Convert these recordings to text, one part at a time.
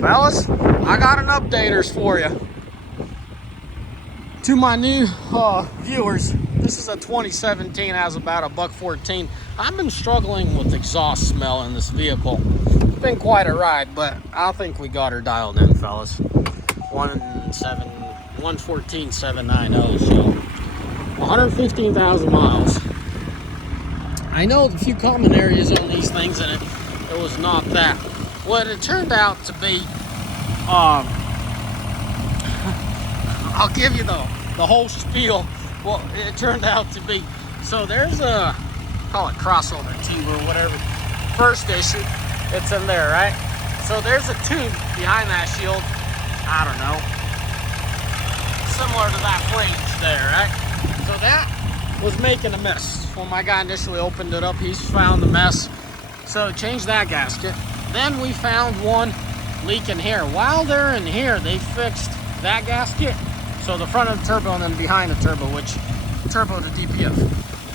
Fellas, I got an updaters for you. To my new viewers, this is a 2017, has about a $114. I've been struggling with exhaust smell in this vehicle. It's been quite a ride, but I think we got her dialed in, fellas. 114,790, so 115,000 miles. I know a few common areas on these things, and it was not that. What it turned out to be, I'll give you the whole spiel. Well, it turned out to be, so there's a, call it crossover tube or whatever, first issue, it's in there, right? So there's a tube behind that shield, I don't know, similar to that flange there, right? So that was making a mess. When my guy initially opened it up, he's found the mess. So changed that gasket. Then we found one leaking here. While they're in here, they fixed that gasket. So the front of the turbo and then behind the turbo, which turbo to DPF.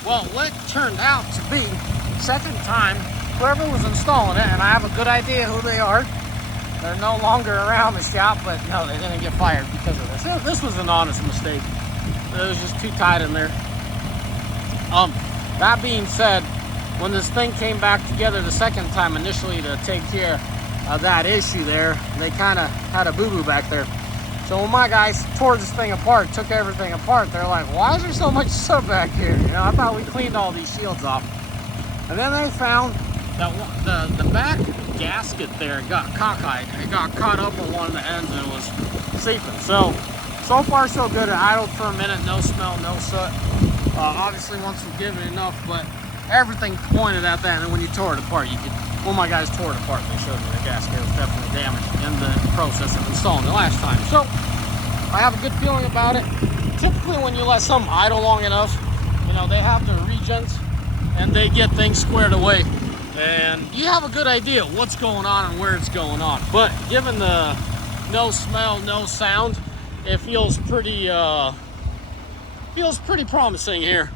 Well, what turned out to be, second time, whoever was installing it, and I have a good idea who they are. They're no longer around the shop, but no, they didn't get fired because of this. This was an honest mistake. It was just too tight in there. That being said, when this thing came back together the second time initially to take care of that issue there, they kind of had a boo-boo back there. So when my guys tore this thing apart, took everything apart, they're like, why is there so much stuff back here? You know, I thought we cleaned all these shields off. And then they found that the back gasket there got cockeyed. It got caught up on one of the ends and it was seeping. So far so good. It idled for a minute, no smell, no soot. Obviously once we've given it enough, but everything pointed at that. And then when you tore it apart, you could, well, my guys tore it apart. They showed me the gasket was definitely damaged in the process of installing the last time. So I have a good feeling about it. Typically when you let something idle long enough, you know, they have their regens and they get things squared away. And you have a good idea what's going on and where it's going on. But given the no smell, no sound, it feels pretty promising here,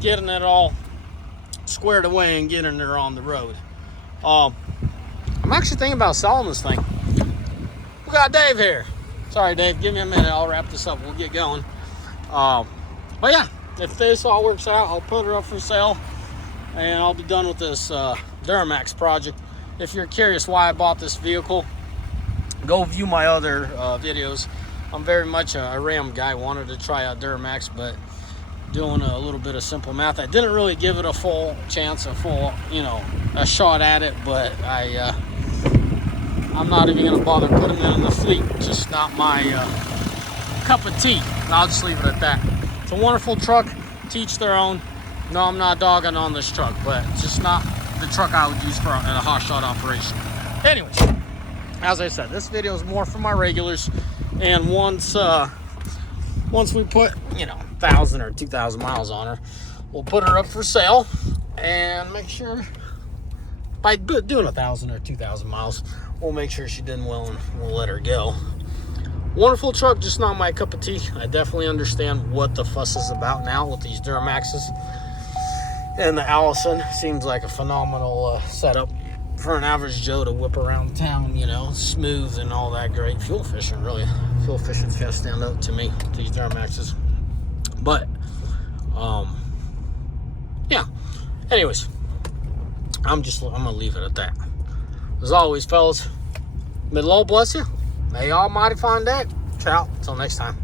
getting it all squared away and getting it on the road. I'm actually thinking about selling this thing. We got Dave here. Sorry, Dave, give me a minute. I'll wrap this up. We'll get going. But yeah, if this all works out, I'll put her up for sale and I'll be done with this Duramax project. If you're curious why I bought this vehicle, go view my other videos. I'm very much a Ram guy. Wanted to try out Duramax, but doing a little bit of simple math, I didn't really give it a full chance, a shot at it. But I'm not even gonna bother putting it in the fleet. Just not my cup of tea. I'll just leave it at that. It's a wonderful truck. Teach their own. No, I'm not dogging on this truck, but it's just not the truck I would use for a hot shot operation. Anyways, as I said, this video is more for my regulars. And once we put, 1,000 or 2,000 miles on her, we'll put her up for sale and make sure, by doing 1,000 or 2,000 miles, we'll make sure she did well and we'll let her go. Wonderful truck, just not my cup of tea. I definitely understand what the fuss is about now with these Duramaxes. And the Allison seems like a phenomenal setup for an average Joe to whip around town, smooth and all that great. Fuel efficient, really. Fuel efficient's gotta stand up to me, these Duramaxes. But, yeah. Anyways, I'm gonna leave it at that. As always, fellas, may the Lord bless you. May Almighty find that. Ciao. Until next time.